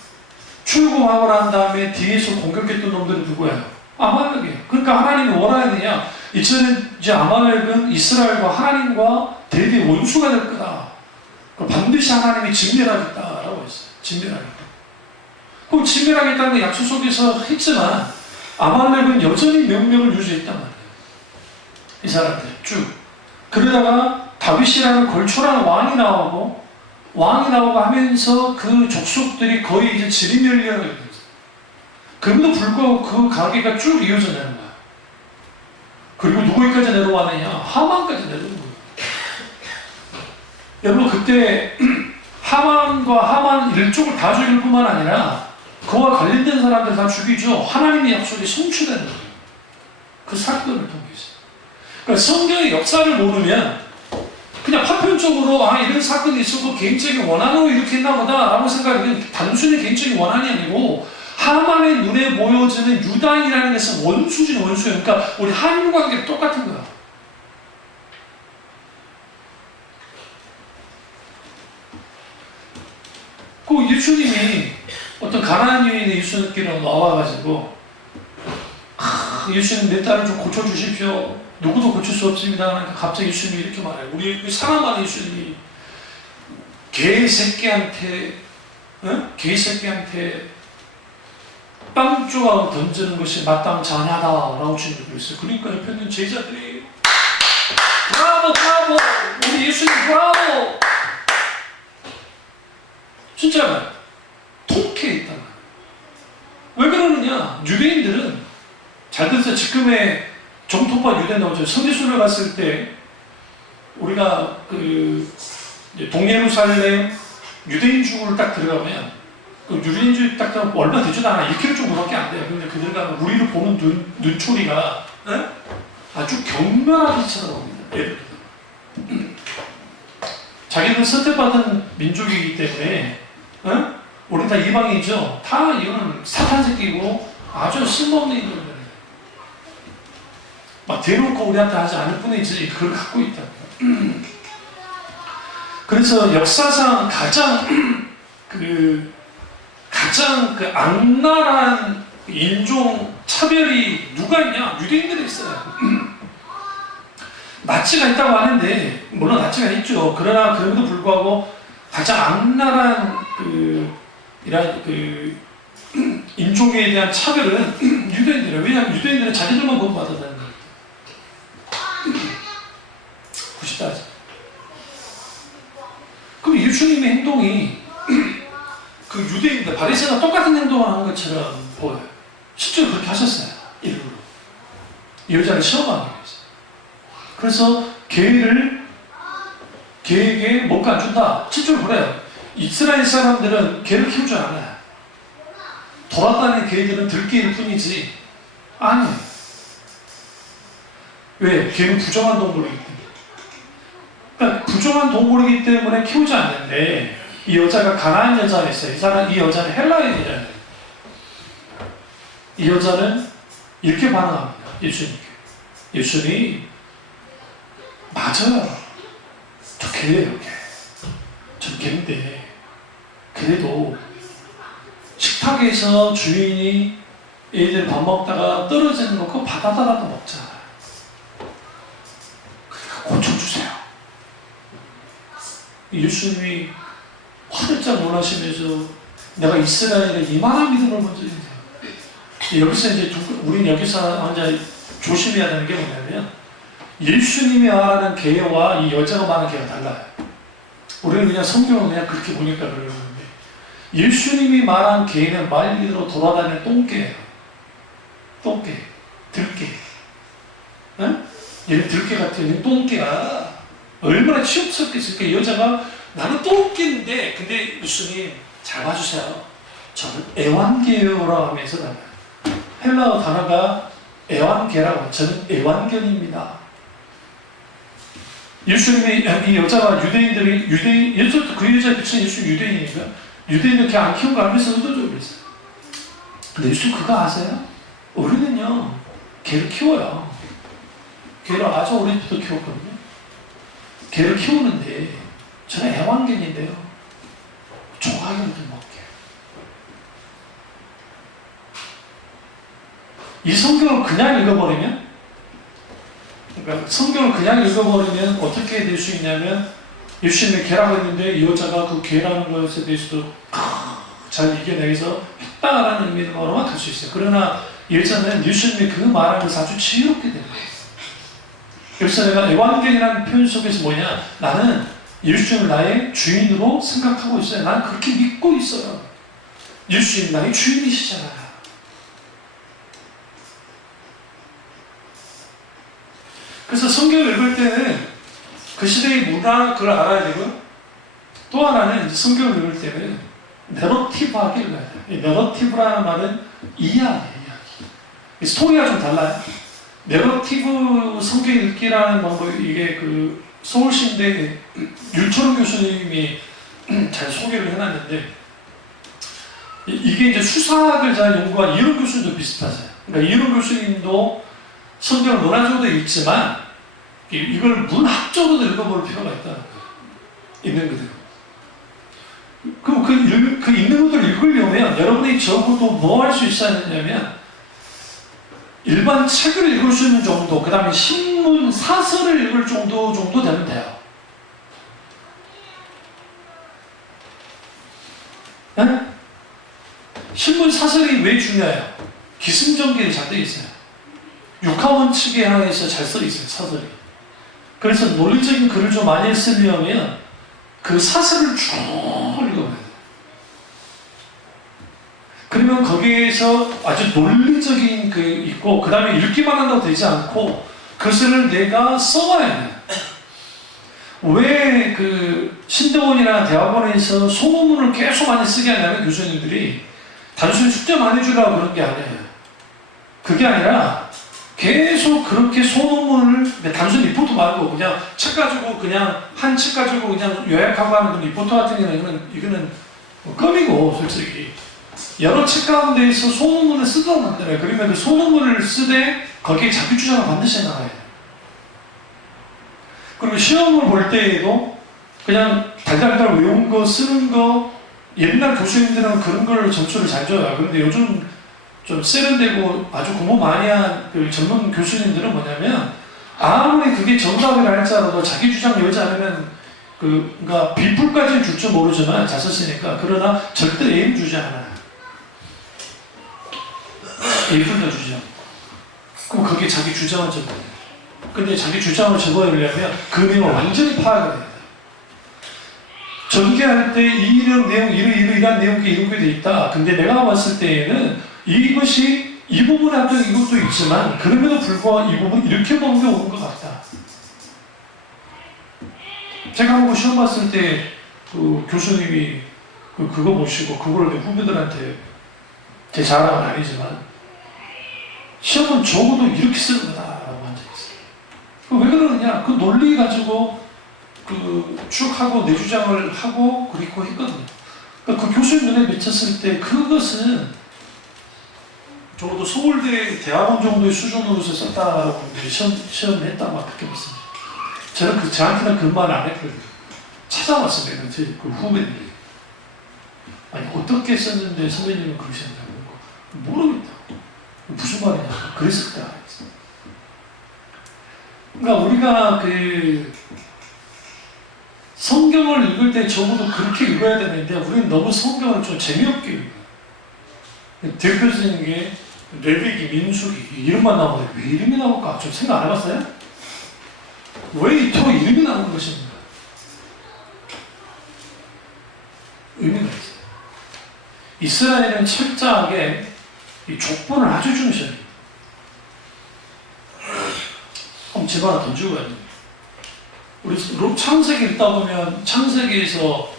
출공하고 난 다음에 뒤에서 공격했던 놈들은 누구예요? 아말렉이에요. 그러니까 하나님이 뭐라 해야 되냐? 이제 아말렉은 이스라엘과 하나님과 대대 원수가 될 거다. 반드시 하나님이 진멸하겠다라고 했어요. 진멸하겠다. 그럼 진멸하겠다는 약속 속에서 했지만 아말렉은 여전히 명령을 유지했단 말이에요. 이 사람들 쭉. 그러다가 다윗이라는 걸출한 왕이 나오고 하면서 그 족속들이 거의 이제 지리멸리하게 됐어요. 그럼에도 불구하고 그 가계가 쭉 이어져 내는 거야. 그리고 누구에까지 내려가느냐? 하만까지 내려오는 거예요. 여러분 그때 하만과 하만 일족을 다 죽일 뿐만 아니라 그와 관련된 사람들 다 죽이죠. 하나님의 약속이 성취되는 거예요. 그 사건을 통해서. 그러니까 성경의 역사를 모르면 그냥 파편적으로 이런 사건이 있었고 개인적인 원한으로 이렇게 했나 보다 라고 생각하면 단순히 개인적인 원한이 아니고 하만의 눈에 보여지는 유다인이라는 것은 원수진 원수예요. 그러니까 우리 한일 관계도 똑같은 거야. 그 예수님이 어떤 가난한 여인의 예수님께로 나와가지고 예수님 내 딸을 좀 고쳐주십시오. 누구도 고칠 수 없습니다. 그러니까 갑자기 예수님이 이렇게 말해요. 우리 사랑하는 예수님이 개새끼한테 빵 조각 던지는 것이 마땅하냐다라고 주님이 그랬어요. 그러니까 옆에 있는 제자들이 브라보 우리 예수님 브라보 진짜 통쾌했단 말이에요. 왜 그러느냐? 유대인들은 잘 들으세요. 지금의 정통파 유대 나오죠. 성지순례 갔을 때 우리가 동예루살렘 유대인중으로 딱 들어가면 그 유대인중 딱 들어가면 얼마 되지도 않아. 1km 정도밖에 안 돼요. 근데 그 들어가면 우리를 보는 눈초리가 아주 경멸하게 쳐다봅니다. 예를 들어 자기는 선택받은 민족이기 때문에 우리 다 이방이죠. 다 이거는 사탄 새끼고 아주 쓸모없는 인간들. 막 대놓고 우리한테 하지 않을 뿐이지 그걸 갖고 있다. 그래서 역사상 가장 악랄한 인종 차별이 누가 있냐? 유대인들이 있어요. 나치가 있다고 하는데 물론 나치가 있죠. 그러나 그럼에도 불구하고 가장 악랄한 인종에 대한 차별은 유대인들이에요. 왜냐하면 유대인들은 자기들만 구원받았다는 거예요. 90다지. 그럼 예수님의 행동이 그 유대인들, 바리새인과 똑같은 행동을 하는 것처럼 보여요. 실제로 그렇게 하셨어요. 일부러. 이 여자를 시험하기 위해서. 그래서 개에게 먹고 안 준다. 실제로 그래요. 이스라엘 사람들은 개를 키울 줄 알아요. 돌아다니는 개들은 들개일 뿐이지. 아니. 왜? 개는 부정한 동물이기 때문에. 그러니까 부정한 동물이기 때문에 키우지 않는데, 이 여자가 가나안 여자였어요. 이 여자는 헬라인이잖아요. 이 여자는 이렇게 반응합니다. 예수님께. 예수님이 맞아요. 저 개예요, 개. 전 개인데 그래도 식탁에서 주인이 애들 밥 먹다가 떨어지는 거 그거 받아다라도 먹잖아요. 고쳐주세요. 예수님이 화들짝 놀라시면서 내가 이스라엘에 이만한 믿음을 먼저 주세요. 여기서 이제 우리는 여기서 완전 조심해야 되는 게 뭐냐면 예수님이 말하는 개와 이 여자가 말하는 개가 달라요. 우리는 그냥 성경을 그냥 그렇게 보니까 그러는데 예수님이 말한 개는 말 그대로 돌아다니는 똥개예요. 똥개, 들개. 응? 얘는 들개 같은 똥개가 얼마나 치욕스럽겠어요. 여자가 나는 똥개인데 근데 예수님 잘 봐주세요. 저는 애완개요라고 하면서 헬라어 단어가 애완개라고 저는 애완견입니다. 예수님이 이 여자가 그 여자에 비친 예수 유대인이니까 유대인은 걔 안 키운 거 알면서 의도적으로 그랬어요. 근데 예수 그거 아세요? 우리는요 개를 키워요. 개를 아주 어릴 때부터 키웠거든요. 개를 키우는데 저는 애완견인데요. 좋아요 좀 먹게요. 이 성경을 그냥 읽어버리면 그러니까 성경을 그냥 읽어버리면 어떻게 될 수 있냐면 예수님이 개라고 했는데 이 여자가 그 개라는 것에 대해서도 잘 이겨내서 했다라는 의미로만 갈 수 있어요. 그러나 이 여자는 예수님이 그 말하는 것을 아주 지혜롭게 된 거예요. 그래서 내가 애완견이라는 표현 속에서 뭐냐, 나는 예수님을 나의 주인으로 생각하고 있어요. 나는 그렇게 믿고 있어요. 예수님 나의 주인이시잖아요. 그래서 성경을 읽을 때는 그 시대의 문화 그걸 알아야 되고, 또 하나는 이제 성경을 읽을 때는 내러티브하게 읽어야 돼요. 이 내러티브라는 말은 이야기예요. 이야기. 스토리가 좀 달라요. 내러티브 성경 읽기라는 방법이 이게 그 서울신대 율철호 교수님이 잘 소개를 해놨는데, 이게 이제 수사학을 잘 연구한 이론 교수님도 비슷하세요. 그러니까 이론 교수님도 성경을 문화적으로도 읽지만 이걸 문학적으로도 읽어볼 필요가 있다는 거예요. 있는 그대로. 그럼 그 있는 것들을 읽으려면 여러분이 적어도 뭐 할 수 있어야 되냐면 일반 책을 읽을 수 있는 정도, 그 다음에 신문, 사설을 읽을 정도 되면 돼요. 네? 신문, 사설이 왜 중요해요? 기승전결이 잘 되어 있어요. 육하원칙에 한해서 잘 써 있어요, 사설이. 그래서 논리적인 글을 좀 많이 쓰려면 그 사설을 쭉 읽어봐야 돼요. 그러면 거기에서 아주 논리적인 그 있고, 그 다음에 읽기만 한다고 되지 않고 그것을 내가 써와야 돼요. 왜 그 신대원이나 대학원에서 소논문을 계속 많이 쓰게 하냐면 교수님들이 단순히 숙제만 해주려고 그런 게 아니에요. 그게 아니라 계속 그렇게 소논문을 단순히 리포트 말고 그냥 책 가지고 그냥 한 책 가지고 그냥 요약하고 하는 그 리포트 같은 경우는 이거는 뭐 껌이고, 솔직히 여러 책 가운데에서 소논문을 쓰도록 만들어요. 그러면 그 소논문을 쓰되 거기에 자기 주장을 반드시 나가야 돼요. 그리고 시험을 볼 때에도 그냥 달달달 외운 거 쓰는 거, 옛날 교수님들은 그런 걸 점수를 잘 줘요. 그런데 요즘 좀 세련되고 아주 공부 많이 한 그 전문 교수님들은 뭐냐면 아무리 그게 정답을 할지라도 자기 주장 열지 않으면 그러니까 B풀까지는 줄 줄 모르지만 잘 썼으니까, 그러나 절대 A는 주지 않아요. A풀도 주지 않고. 그럼 거기에 자기 주장을 적어요. 근데 자기 주장을 적어내려면 그 내용을 완전히 파악을 해야 돼요. 전개할 때 이런 내용, 이런 내용이 이렇게 돼 있다. 근데 내가 봤을 때에는 이것이 이 부분에 어떤 이것도 있지만 그럼에도 불구하고 이 부분 이렇게 보는 게 옳은 것 같다. 제가 한번 시험 봤을 때 그 교수님이 그거 보시고 그거를 내 후배들한테 제 자랑은 아니지만 시험은 적어도 이렇게 쓰는 거다라고 한 적이 있어요. 왜 그러느냐? 그 논리 가지고 쭉 하고 내 주장을 하고 그리고 했거든요. 그러니까 그 교수님 눈에 비쳤을 때 그것은 적어도 서울대 대학원 정도의 수준으로서 썼다라고 시험을 했다고 그렇게 봤습니다. 저는 저한테는 그 말을 안 했거든요. 찾아왔습니다. 그 후배들이. 아니, 어떻게 썼는데 선배님은 그러셨냐고. 모르겠다. 무슨 말이냐. 그랬을 때. 그러니까 우리가 성경을 읽을 때 적어도 그렇게 읽어야 되는데 우리는 너무 성경을 좀 재미없게 읽어요. 대표적인 게 레위기, 민수기 이름만 나오는데 왜 이름이 나올까? 좀 생각 안 해봤어요? 왜 저 이름이 나오는 것입니까? 의미가 있어요. 이스라엘은 철저하게 이 족보를 아주 중시해요. 한번 집 하나 던지고 가야 돼요. 우리 창세기 읽다 보면 창세기에서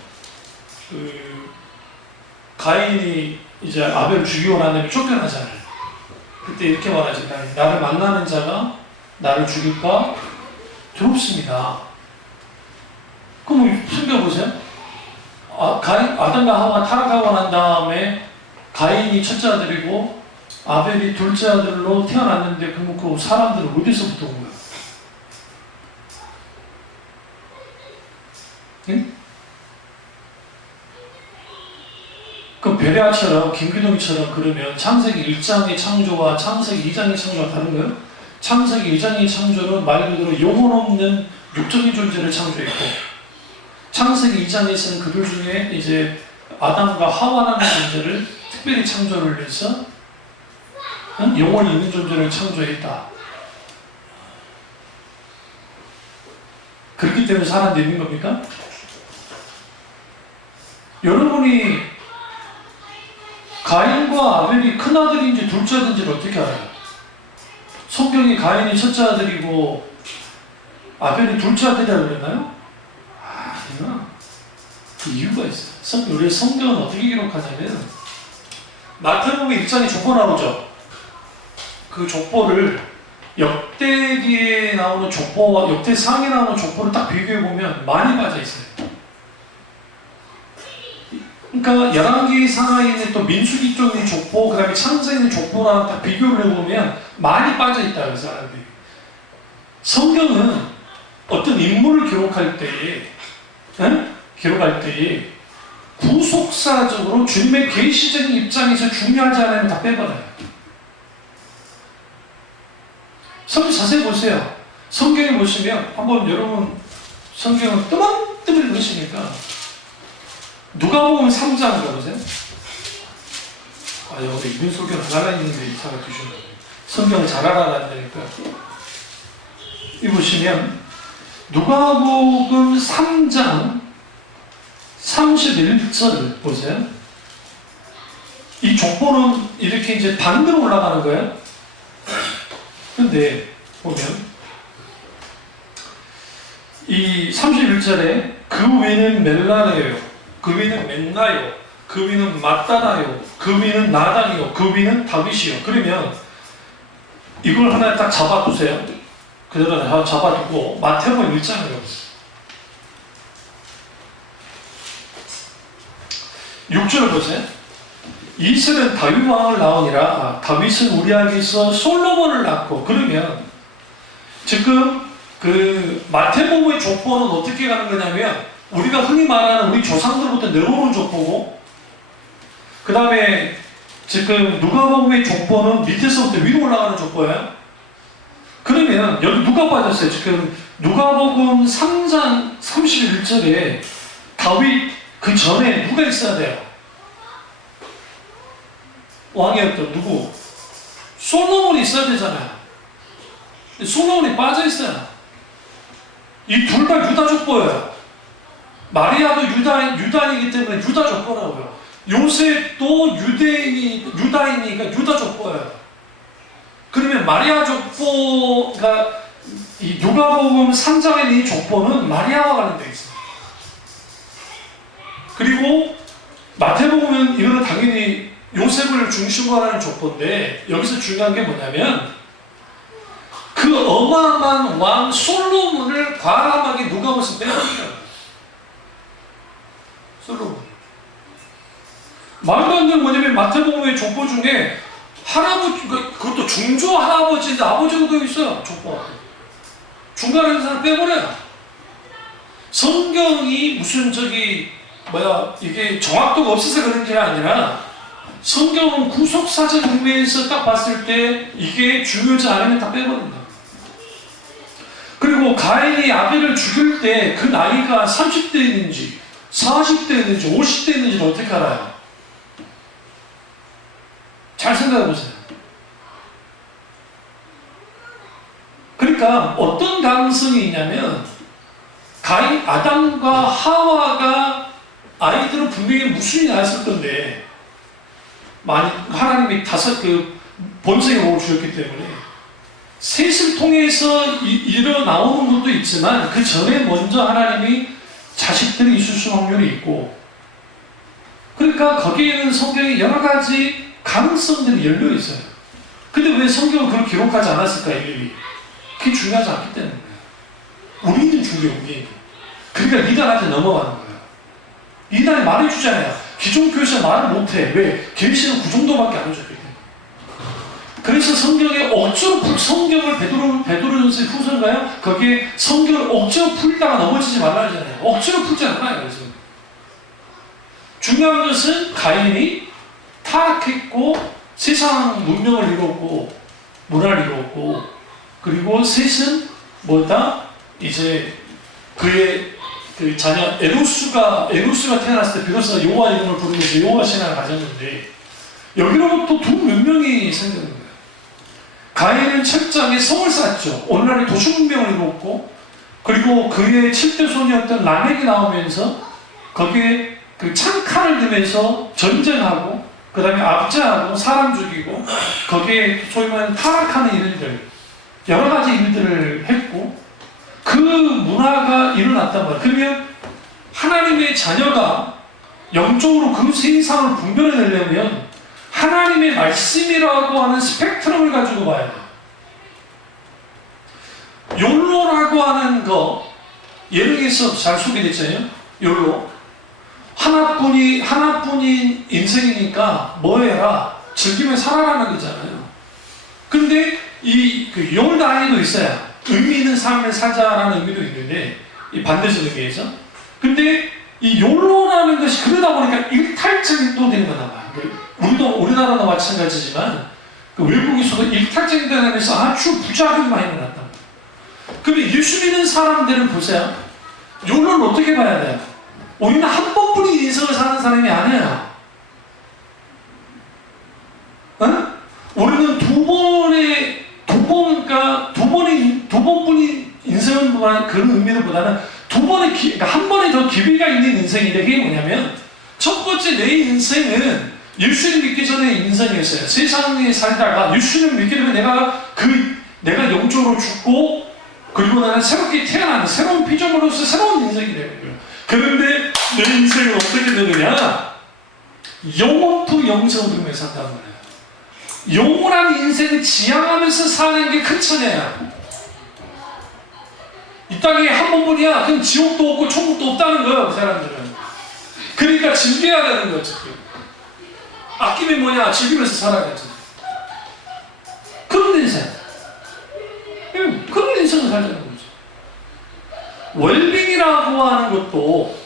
가인이 이제 아벨을 죽이고 난 다음에 쫓겨나잖아요. 그때 이렇게 말하지. 나를 만나는 자가 나를 죽일까 두렵습니다. 그럼 생각해보세요. 아담과 하와가 타락하고 난 다음에 가인이 첫째 아들이고 아벨이 둘째 아들로 태어났는데 그럼 그 사람들은 어디서부터 온 거예요? 응? 그 베레아처럼 김기동처럼 그러면 창세기 1장의 창조와 창세기 2장의 창조가 다른 거예요? 창세기 2장의 창조는 말 그대로 영혼 없는 육적인 존재를 창조했고 창세기 2장에서는 그들 중에 이제 아담과 하와라는 존재를 특별히 창조를 해서 영혼이 있는 존재를 창조했다. 그렇기 때문에 사람들이 있는 겁니까? 여러분이 가인과 아벨이 큰아들인지 둘째 아들인지를 어떻게 알아요? 성경이 가인이 첫째 아들이고 아벨이 둘째 아들이라고 그랬나요? 아니구나. 그 이유가 있어요. 우리 성경은 어떻게 기록하냐면 마태복음 1장에 족보 나오죠. 그 족보를 역대기에 나오는 족보와 역대상에 나오는 족보를 딱 비교해보면 많이 빠져 있어요. 그러니까 열왕기 상하에 있는 또 민수기 쪽에 있는 족보, 그 다음에 창세에 있는 족보랑 딱 비교를 해보면 많이 빠져있다, 그 사람들이. 성경은 어떤 인물을 기록할 때에, 구속사적으로 주님의 계시적인 입장에서 중요하지 않으면 다 빼버려요. 성경 자세히 보세요. 성경에 보시면, 한번 여러분, 성경을 뜨문뜨문 읽으시니까, 누가복음 3장 가보세요. 여기 이분 소개를 안 하라는데 이사가 두셨네. 성경을 잘 알아라니까. 이 보시면 누가복음 3장 31절 보세요. 이 족보는 이렇게 이제 반대로 올라가는 거예요. 근데 보면 이 31절에 그 위는 멜라레요, 그 위는 멘나요, 그 위는 마따나요, 그 위는 나단이요, 그 위는 다윗이요. 그러면 이걸 하나 딱 잡아두세요. 그대로 잡아두고 마태복음 1장을 가보세요. 6절 보세요. 이스라엘은 다윗 왕을 낳으니라. 다윗은 우리에게서 솔로몬을 낳고. 그러면 지금 그 마태복음의 족보는 어떻게 가는 거냐면 우리가 흔히 말하는 우리 조상들부터 내려오는 족보고, 그 다음에 지금 누가복음의 족보는 밑에서부터 위로 올라가는 족보예요. 그러면 여기 누가 빠졌어요? 지금 누가복음 3장 31절에 다윗 그 전에 누가 있어야 돼요? 왕이었던 누구? 솔로몬이 있어야 되잖아요. 솔로몬이 빠져 있어요. 이 둘 다 유다 족보예요. 마리아도 유다인이기 때문에 유다 족보라고요. 요셉도 유다인이니까 유다 족보예요. 그러면 마리아 족보가 이 누가복음 3장에 있는 이 족보는 마리아와 관련되어 있어요. 그리고 마태복음은 이거는 당연히 요셉을 중심으로 하는 족보인데 여기서 중요한 게 뭐냐면 그 어마어마한 왕 솔로몬을 과감하게 누가 무슨 빼앗기다. 솔로몬. 말도 안 되는 뭐냐면 마태복음의 족보 중에 할아버지, 그것도 중조 할아버지인데 아버지가 더 있어요. 족보. 중간에 있는 사람 빼버려요. 성경이 무슨 이게 정확도가 없어서 그런 게 아니라 성경은 구속사전 의미에서 딱 봤을 때 이게 중요하지 않으면 다 빼버린다. 그리고 가인이 아벨을 죽일 때 그 나이가 30대였는지 40대였는지 50대였는지를 어떻게 알아요? 잘 생각해 보세요. 그러니까 어떤 가능성이 있냐면 아담과 하와가 아이들은 분명히 무순이 나왔을 건데 하나님이 본성의 몸을 주셨기 때문에 셋을 통해서 일어나오는 것도 있지만 그 전에 먼저 하나님이 자식들이 있을 수 확률이 있고 그러니까 거기에는 성경에 여러 가지 가능성들이 열려 있어요. 근데 왜 성경은 그걸 기록하지 않았을까 일일이? 그게 중요하지 않기 때문에 우리는 중요해 우리. 그러니까 이단한테 넘어가는 거예요. 이단이 말해주잖아요. 기존 교회에서 말을 못해. 왜? 계시는 그 정도밖에 안 해줬기 때문에. 그래서 성경에 억지로 성경을 베드로전서 후서인가요? 거기에 성경을 억지로 풀다가 넘어지지 말라 하잖아요. 억지로 풀지 않아요. 그래서 중요한 것은 가인이 타락했고 세상 문명을 이뤘고 문화를 이뤘고 그리고 셋은 뭐다? 이제 그의 그 자녀 에노스가 태어났을 때 비로소 여호와 이름을 부르면서 여호와 신앙을 가졌는데 여기로부터 몇 명이 생기는 거예요. 가인은 철장에 성을 쌓았죠. 오늘날의 도시 문명을 이뤘고 그리고 그의 7대 손이었던 라멕이 나오면서 거기에 그 창칼을 들면서 전쟁하고 그 다음에 압제하고 사람 죽이고 거기에 소위 말하는 타락하는 일들 여러 가지 일들을 했고 그 문화가 일어났단 말이에요. 그러면 하나님의 자녀가 영적으로 그 세상을 분별해내려면 하나님의 말씀이라고 하는 스펙트럼을 가지고 봐야 돼요. 욜로라고 하는 거 예를 들어서 잘 소개됐잖아요. 욜로 하나뿐인 인생이니까 뭐해라 즐기며 살아라는 거잖아요. 근데 그 욜단에도 있어요. 의미 있는 삶을 살자라는 의미도 있는데 이 반대적 의미에서 근데 이 욜로라는 것이 그러다 보니까 일탈적도 되는 거나 봐요. 우리나라도 마찬가지지만 그 외국에서도 일탈적인 데서 아주 부작용이 많이 일어났다. 그러면 예수 믿는 사람들은 보세요. 욜로를 어떻게 봐야 돼요? 우리는 한 번뿐인 인생을 사는 사람이 아니에요. 어? 우리는 두 번뿐인 인생을 그런 의미보다는 그러니까 한 번에 더 기회가 있는 인생인데 그게 뭐냐면 첫 번째 내 인생은 예수님 믿기 전의 인생이었어요. 세상에 살다가 예수님 믿게 되면 내가 영적으로 죽고 그리고 나는 새롭게 태어나는 새로운 피조물로서 새로운 인생이 되는 거예요. 그런데 내 인생은 어떻게 되느냐? 영원토 영생을 통해서 산단 말이에요. 영원한 인생을 지향하면서 사는 게 큰 천혜야. 이 땅에 한 번뿐이야. 그럼 지옥도 없고 천국도 없다는 거예요. 그 사람들은. 그러니까 즐겨야 되는 거죠. 아끼면 뭐냐? 즐기면서 살아야지. 그런 인생. 그런 인생을 살자는 거죠. 웰빙이라고 하는 것도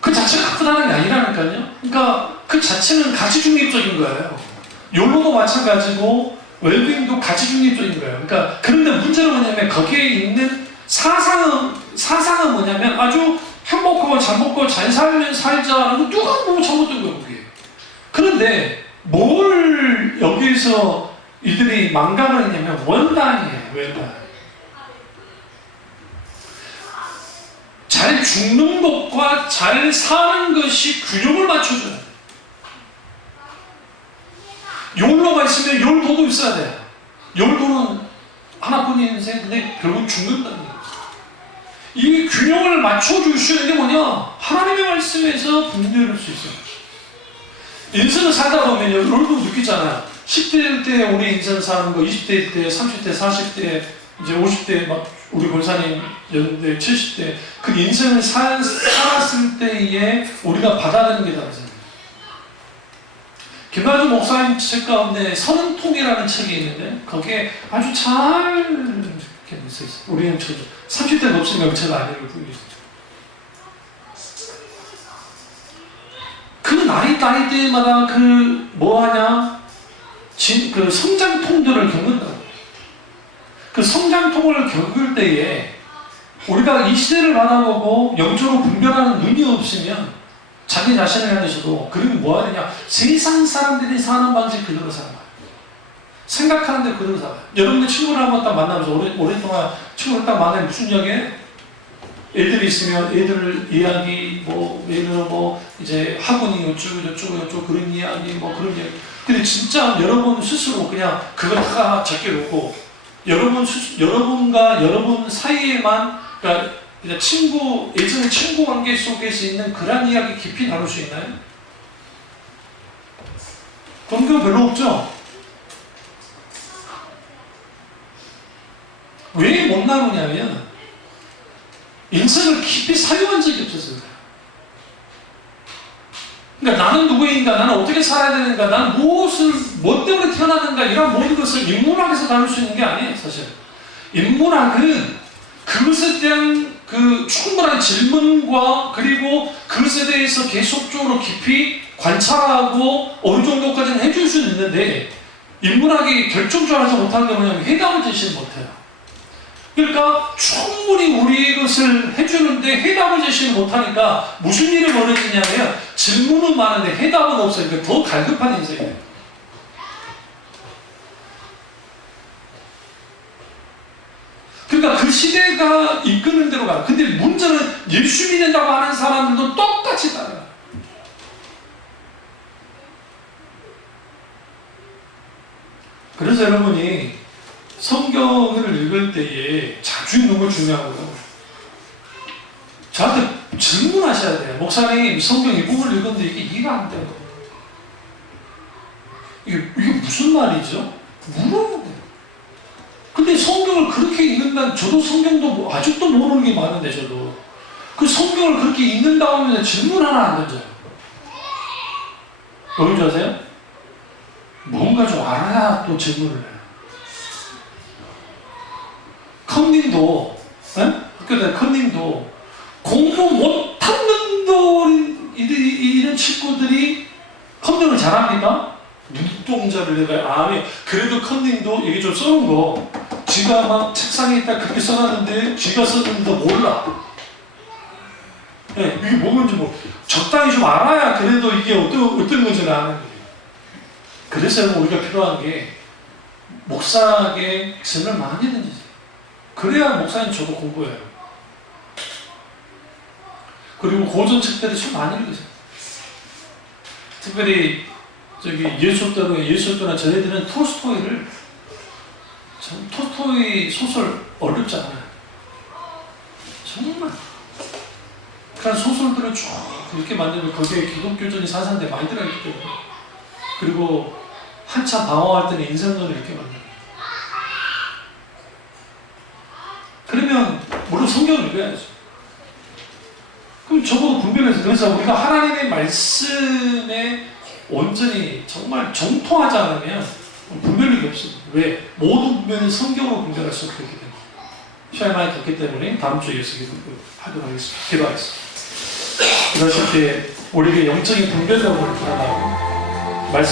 그 자체가 나쁘다는 게 아니라니까요. 그러니까 그 자체는 가치중립적인 거예요. 욜로도 마찬가지고 웰빙도 가치중립적인 거예요. 그러니까 그런데 문제는 뭐냐면 거기에 있는 사상은 뭐냐면 아주 행복하고 잘 먹고 잘 살면 살자는 누가 뭐 잘못된 거예요. 그게. 그런데 뭘 여기에서 이들이 망각을 했냐면 원단이에요. 원단. 잘 죽는 것과 잘 사는 것이 균형을 맞춰줘야 돼요. 욜로가 있으면 욜도도 있어야 돼요. 욜도는 하나뿐인 인생, 근데 결국 죽는다는 거예요. 이 균형을 맞춰줄 수 있는 게 뭐냐? 하나님의 말씀에서 분별할 수 있어요. 인생을 살다 보면 여러분도 느끼잖아요. 10대일 때 우리 인생 사는 거, 20대일 때, 30대, 40대, 이제 50대, 막 우리 권사님 연대 70대, 그 인생을 살았을 때에 우리가 받아들이는 게 다르잖아요. 김나주 목사님 책 가운데 선은통이라는 책이 있는데 거기에 아주 잘 이렇게 써있어요. 우리는 30대 높으니까 그 책을 안 읽고 그 나이 때마다 그 뭐하냐? 그 성장통들을 겪는다고. 그 성장통을 겪을 때에 우리가 이 시대를 바라보고 영적으로 분별하는 눈이 없으면 자기 자신을 향해서도 그러면 뭐 하느냐? 세상 사람들이 사는 방식 그대로 살아요. 생각하는데 그대로 살아요. 여러분들 친구를 한번 딱 만나면서 오랫동안 친구를 딱 만나면 무슨 이야기해? 애들이 있으면 애들 이야기, 뭐, 예를 들어 뭐, 이제 학원이 어쩌고 그런 이야기, 뭐 그런 이야기. 근데 진짜 여러분 스스로 그냥 그걸 다 적혀놓고, 여러분과 여러분 사이에만, 그러니까 예전에 친구 관계 속에서 있는 그런 이야기 깊이 나눌 수 있나요? 그런 거 별로 없죠? 왜 못 나누냐면, 인생을 깊이 사용한 적이 없었어요. 그러니까 나는 누구인가, 나는 어떻게 살아야 되는가, 나는 뭐 때문에 태어났는가, 이런 모든 것을 인문학에서 다룰 수 있는 게 아니에요, 사실. 인문학은 그것에 대한 그 충분한 질문과 그리고 그것에 대해서 계속적으로 깊이 관찰하고 어느 정도까지는 해줄 수는 있는데, 인문학이 결정적으로 하지 못하는 게 뭐냐면 해답을 제시를 못해요. 그러니까 충분히 우리의 것을 해주는데 해답을 제시를 못하니까 무슨 일이 벌어지냐면 질문은 많은데 해답은 없어요. 그러니까 더 갈급한 인생이에요. 그러니까 그 시대가 이끄는 대로 가요. 근데 문제는 예수 믿는다고 하는 사람들도 똑같이 따라요. 그래서 여러분이 성경을 읽을 때에 자주 읽는 걸 중요하고요. 저한테 질문하셔야 돼요. 목사님, 성경 이 부분을 읽었는데 이게 이해가 안 돼요. 이게 무슨 말이죠? 물어보면 돼요. 근데 성경을 그렇게 읽는다는, 저도 성경도 아직도 모르는 게 많은데, 저도. 그 성경을 그렇게 읽는다고 하면 질문 하나 안 던져요. 왜 그런지 아세요? 뭔가 좀 알아야 또 질문을 해요. 컨닝도, 학교 다닐 컨닝도 공부 못하는 이런 친구들이 컨닝을 잘합니까? 눈동자를 내가 그래도 컨닝도 여기 좀 써놓은 거 지가 막 책상에 있다 그렇게 써놨는데 지가 썼는데도 몰라. 네, 이게 뭔지 적당히 좀 알아야 그래도 이게 어떤 건지를 아는 거예요. 그래서 우리가 필요한 게 목사에게 책을 많이 던지세요. 그래야 목사님 저도 공부해요. 그리고 고전 책들을 참 많이 읽으세요. 특별히 예수도나 저희들은 톨스토이를 톨스토이 소설 어렵잖아요. 정말 그런 소설들을 쭉 이렇게 만들면 거기에 기독교적인 사상들이 많이 들어있기 때문에, 그리고 한참 방황할 때는 인생론을 이렇게 만들어요. 그러면 물론 성경을 읽어야죠. 그럼 적어도 분별해서, 그래서 우리가 하나님의 말씀에 온전히 정말 정통하지 않으면 분별력이 없어요. 왜? 모든 분별은 성경으로 분별할 수 없기 때문에. 시간이 많이 덥기 때문에 다음 주에 이어서 기도하도록 하겠습니다. 기도하겠습니다. 그러실 때 우리에게 영적인 분별력을 부여하고 말씀